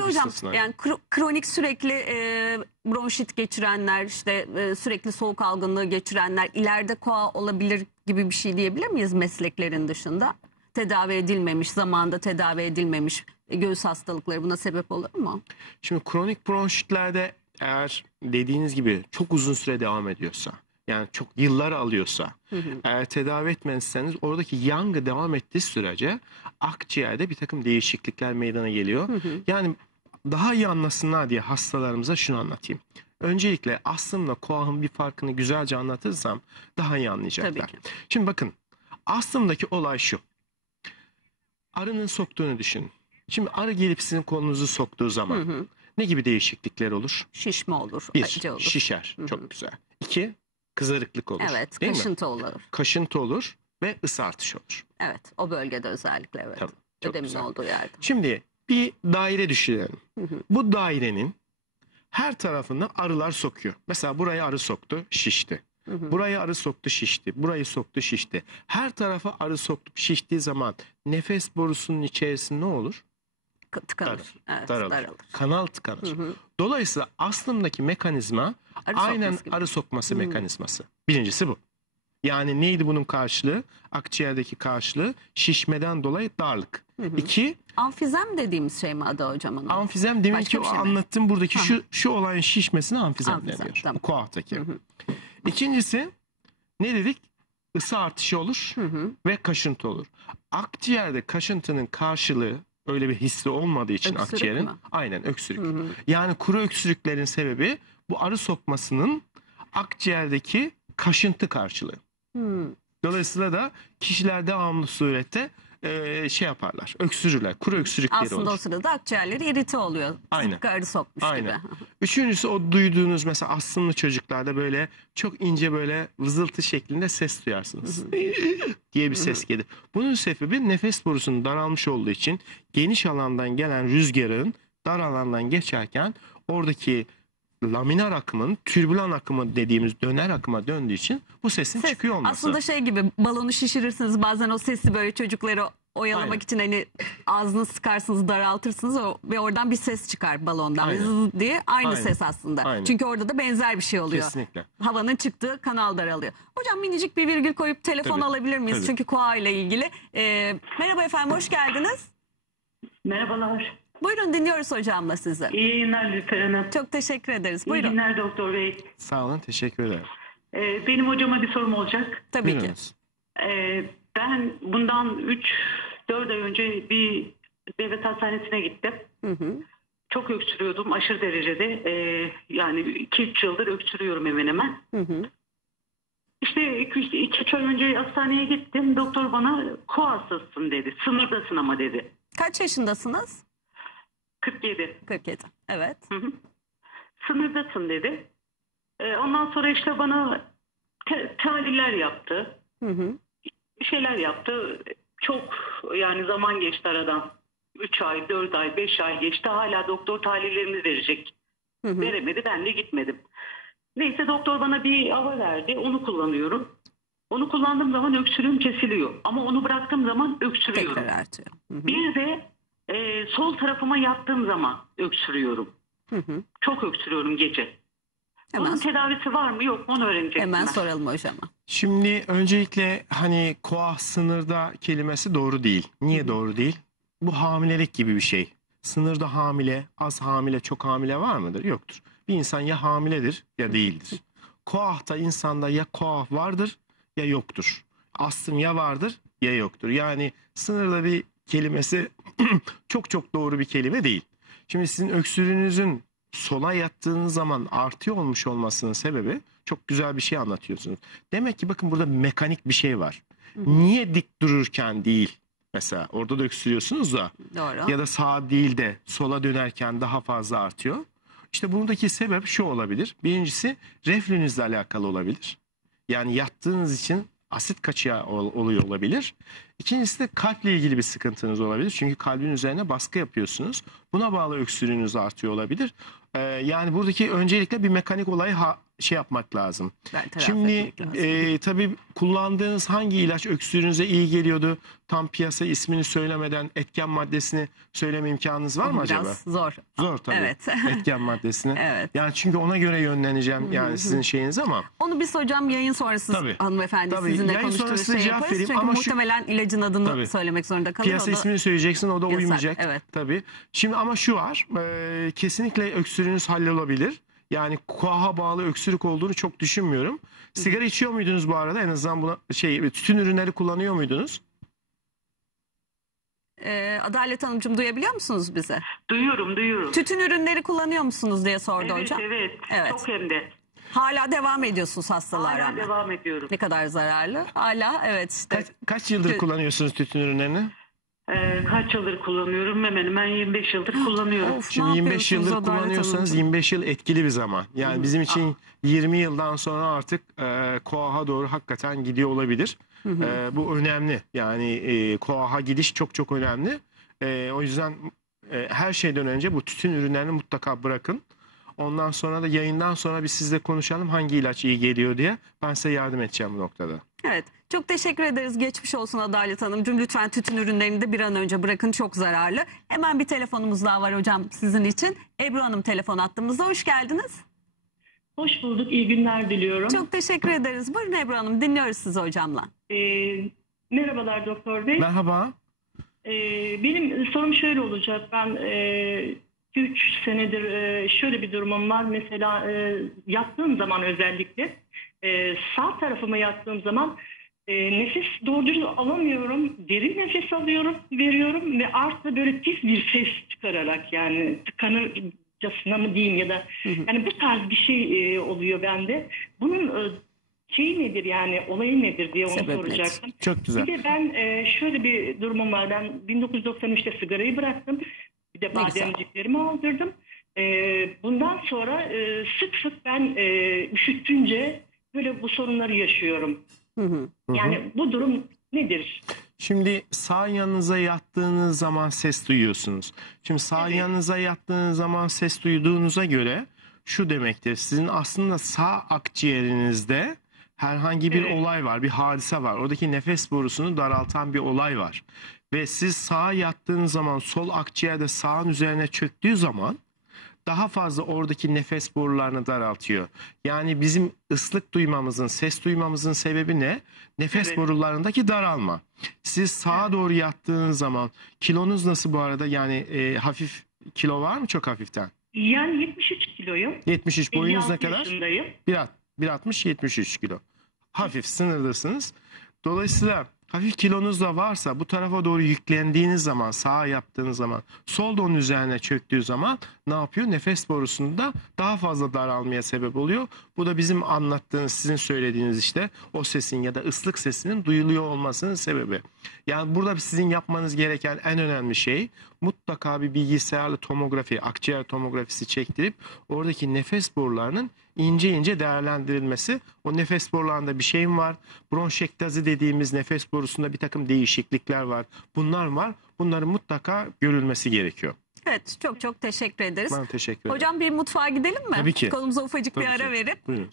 Peki çok hocam, istisnai. yani kronik sürekli bronşit geçirenler, işte sürekli soğuk algınlığı geçirenler ileride koa olabilir gibi bir şey diyebilir miyiz mesleklerin dışında? Tedavi edilmemiş, zamanında tedavi edilmemiş göğüs hastalıkları buna sebep olur mu? Şimdi kronik bronşitlerde eğer dediğiniz gibi çok uzun süre devam ediyorsa, yani çok yıllar alıyorsa, eğer tedavi etmezseniz oradaki yangı devam ettiği sürece akciğerde bir takım değişiklikler meydana geliyor. Yani daha iyi anlasınlar diye hastalarımıza şunu anlatayım. Öncelikle astımla koahın bir farkını güzelce anlatırsam daha iyi anlayacaklar. Tabii ki. Şimdi bakın, astımdaki olay şu. Arının soktuğunu düşünün. Şimdi arı gelip sizin kolunuzu soktuğu zaman ne gibi değişiklikler olur? Şişme olur, Bir, acı olur. şişer. Çok güzel. İki, kızarıklık olur. Evet, Değil mi? kaşıntı olur. Kaşıntı olur ve ısı artışı olur. Evet, o bölgede özellikle, evet. Tabii, çok Ödemin güzel. olduğu yerde. Şimdi bir daire düşünelim. Bu dairenin her tarafına arılar sokuyor. Mesela buraya arı soktu, şişti. Buraya arı soktu, şişti. Burayı soktu, şişti. Her tarafa arı soktu, şiştiği zaman nefes borusunun içerisinde ne olur? Tıkanır. Evet, Daralır. daralır. Kanal tıkanır. Dolayısıyla astımdaki mekanizma Arı aynen sokması gibi. arı sokması mekanizması. Birincisi bu. Yani neydi bunun karşılığı? Akciğerdeki karşılığı şişmeden dolayı darlık. İki, Amfizem dediğimiz şey mi adı hocam onun? amfizem demin Başka ki bir o şey mi? anlattığım buradaki şu olayın şişmesine amfizem Amfizem, deniyor. tamam. Bu koahtaki. İkincisi ne dedik? Isı artışı olur ve kaşıntı olur. Akciğerde kaşıntının karşılığı öyle bir hissi olmadığı için Öksürük akciğerin mü? aynen öksürük. Yani kuru öksürüklerin sebebi bu arı sokmasının akciğerdeki kaşıntı karşılığı. Dolayısıyla da kişiler devamlı surette şey yaparlar, öksürürler, kuru öksürükleri Aslında olur. o sırada akciğerleri irite oluyor. Aynen. Tıpkı arı sokmuş Aynen. gibi. Üçüncüsü o duyduğunuz mesela astımlı çocuklarda böyle çok ince böyle vızıltı şeklinde ses duyarsınız. diye bir ses gelir. Bunun sebebi nefes borusunun daralmış olduğu için geniş alandan gelen rüzgarın dar alandan geçerken oradaki laminar akımın türbülan akımı dediğimiz döner akıma döndüğü için bu sesin Ses, çıkıyor olması. aslında şey gibi, balonu şişirirsiniz bazen, o sesi böyle çocukları oyalamak Aynen. için hani ağzını sıkarsınız, daraltırsınız ve oradan bir ses çıkar balondan. Aynen. Zız diye aynı Aynen. ses aslında. Aynen. Çünkü orada da benzer bir şey oluyor. Kesinlikle. Havanın çıktığı kanal daralıyor. Hocam minicik bir virgül koyup telefon Tabii, alabilir miyiz? tabii. Çünkü koa ile ilgili. Merhaba efendim, hoş geldiniz. Merhabalar. Buyurun, dinliyoruz hocamla sizi. İyi yayınlar Lütfen Hanım. Çok teşekkür ederiz. İyi Buyurun. günler doktor bey. Sağ olun, teşekkür ederim. Benim hocama bir sorum olacak. Tabii ki. Buyurunuz. Ben bundan 3-4 ay önce bir devlet hastanesine gittim. Çok öksürüyordum aşırı derecede. Yani 2-3 yıldır öksürüyorum hemen hemen. İşte 2-3 ay önce hastaneye gittim. Doktor bana koa hastasısın dedi. Sınırdasın ama dedi. Kaç yaşındasınız? 47. 47. Evet. Sınırdasın dedi. Ondan sonra işte bana tahliller yaptı. Bir şeyler yaptı. Çok yani zaman geçti aradan. 3 ay, 4 ay, 5 ay geçti. Hala doktor tahlillerini verecek. Veremedi, ben de gitmedim. Neyse doktor bana bir hava verdi. Onu kullanıyorum. Onu kullandığım zaman öksürüğüm kesiliyor. Ama onu bıraktığım zaman öksürüyorum. Tekrar artıyor. Bir de sol tarafıma yattığım zaman öksürüyorum. Çok öksürüyorum gece. Hemen, Bunun tedavisi var mı yok mu onu öğrenecektim. hemen ben. soralım hocama. Şimdi öncelikle hani koah sınırda kelimesi doğru değil. Niye doğru değil? Bu hamilelik gibi bir şey. Sınırda hamile, az hamile, çok hamile var mıdır? Yoktur. Bir insan ya hamiledir ya değildir. Koahta insanda ya koah vardır ya yoktur. Astım ya vardır ya yoktur. Yani sınırda bir kelimesi çok çok doğru bir kelime değil. Şimdi sizin öksürüğünüzün sola yattığınız zaman artıyor olmuş olmasının sebebi, çok güzel bir şey anlatıyorsunuz. Demek ki bakın burada mekanik bir şey var. Niye dik dururken değil? Mesela orada da öksürüyorsunuz da Doğru. ya da sağa değil de sola dönerken daha fazla artıyor. İşte buradaki sebep şu olabilir. Birincisi reflünüzle alakalı olabilir. Yani yattığınız için asit kaçağı oluyor olabilir. İkincisi de kalple ilgili bir sıkıntınız olabilir. Çünkü kalbin üzerine baskı yapıyorsunuz. Buna bağlı öksürüğünüz artıyor olabilir. Yani buradaki öncelikle bir mekanik olayı şey yapmak lazım. Telafi Şimdi etmek lazım. tabii kullandığınız hangi ilaç öksürüğünüze iyi geliyordu? Tam piyasa ismini söylemeden etken maddesini söyleme imkanınız var mı acaba? Biraz zor. Zor tabii. Evet. Etken maddesini. Evet. Yani çünkü ona göre yönleneceğim yani sizin şeyiniz ama. Onu biz hocam yayın sonrası Tabii. hanımefendi Tabii. sizinle Yayın konuştuğumuz sonrası şey cevap yaparız. vereyim Çünkü ama şu- muhtemelen ilacın adını Tabii. söylemek zorunda kalır. Piyasa O da ismini söyleyeceksin, o da yasak, uymayacak. evet. Tabii. Şimdi ama şu var. Kesinlikle öksürüğünüz hallolabilir. Yani koaha bağlı öksürük olduğunu çok düşünmüyorum. Sigara içiyor muydunuz bu arada? En azından buna tütün ürünleri kullanıyor muydunuz? Adalet Hanımcığım duyabiliyor musunuz bizi? Duyuyorum. Tütün ürünleri kullanıyor musunuz diye sordu Evet, hocam. evet. Evet. Çok hem de. Hala devam ediyorsunuz hastalığa Hala rağmen. devam ediyorum. Ne kadar zararlı. Hala evet işte. Kaç yıldır Tü- kullanıyorsunuz tütün ürünlerini? Kaç yıldır kullanıyorum? Hemen hemen 25 yıldır kullanıyorum. Of, Şimdi ne 25 yapıyorsunuz yıldır Adalet kullanıyorsanız Hanımcığım? 25 yıl etkili bir zaman. Yani bizim için 20 yıldan sonra artık koaha doğru hakikaten gidiyor olabilir. Bu önemli. Yani koaha gidiş çok çok önemli. O yüzden her şeyden önce bu tütün ürünlerini mutlaka bırakın. Ondan sonra da yayından sonra bir sizle konuşalım hangi ilaç iyi geliyor diye. Ben size yardım edeceğim bu noktada. Evet. Çok teşekkür ederiz. Geçmiş olsun Adalet Hanımcığım. Lütfen tütün ürünlerini de bir an önce bırakın. Çok zararlı. Hemen bir telefonumuz daha var hocam sizin için. Ebru Hanım telefon attığımızda. Hoş geldiniz. Hoş bulduk, iyi günler diliyorum. Çok teşekkür ederiz. Buyurun Ebru Hanım, dinliyoruz sizi hocamla. Merhabalar doktor bey. Merhaba. Benim sorum şöyle olacak. Ben 3 senedir şöyle bir durumum var. Mesela yattığım zaman özellikle sağ tarafıma yattığım zaman nefes doğru düzgün alamıyorum. Derin nefes alıyorum, veriyorum ve artı böyle tiz bir ses çıkararak yani tıkanırcasına mı diyeyim ya da yani bu tarz bir şey oluyor bende. Bunun şeyi nedir yani olayı nedir diye onu Sebep nedir? soracaktım. Çok güzel. Bir de ben şöyle bir durumum var. Ben 1993'te sigarayı bıraktım. Bir de Ne güzel. bademciklerimi aldırdım. Bundan sonra sık sık ben üşütünce böyle bu sorunları yaşıyorum. Yani bu durum nedir? Şimdi sağ yanınıza yattığınız zaman ses duyuyorsunuz. Şimdi sağ Evet. yanınıza yattığınız zaman ses duyduğunuza göre şu demektir. Sizin aslında sağ akciğerinizde herhangi bir Evet. olay var, bir hadise var. Oradaki nefes borusunu daraltan bir olay var. Ve siz sağa yattığınız zaman sol akciğerde sağın üzerine çöktüğü zaman daha fazla oradaki nefes borularını daraltıyor. Yani bizim ıslık duymamızın, ses duymamızın sebebi ne? Nefes Evet. borularındaki daralma. Siz sağa doğru yattığınız zaman kilonuz nasıl bu arada? Yani hafif kilo var mı çok hafiften? Yani 73 kiloyum. 73 boyunuz ne 56 kadar? yaşındayım. 1.60-73 kilo. Hafif sınırdasınız. Dolayısıyla hafif kilonuz da varsa bu tarafa doğru yüklendiğiniz zaman sağa yaptığınız zaman sol da onun üzerine çöktüğü zaman ne yapıyor? Nefes borusunda daha fazla daralmaya sebep oluyor. Bu da bizim anlattığınız sizin söylediğiniz işte o sesin ya da ıslık sesinin duyuluyor olmasının sebebi. Yani burada sizin yapmanız gereken en önemli şey mutlaka bir bilgisayarlı tomografi, akciğer tomografisi çektirip oradaki nefes borularının ince ince değerlendirilmesi. O nefes borularında bir şeyim var. Bronşektazi dediğimiz nefes borusunda bir takım değişiklikler var. Bunlar var. Bunların mutlaka görülmesi gerekiyor. Evet, çok çok teşekkür ederiz. Ben teşekkür ederim. Hocam bir mutfağa gidelim mi? Tabii ki. Kolumuza ufacık bir Tabii ara ki. verip Buyurun.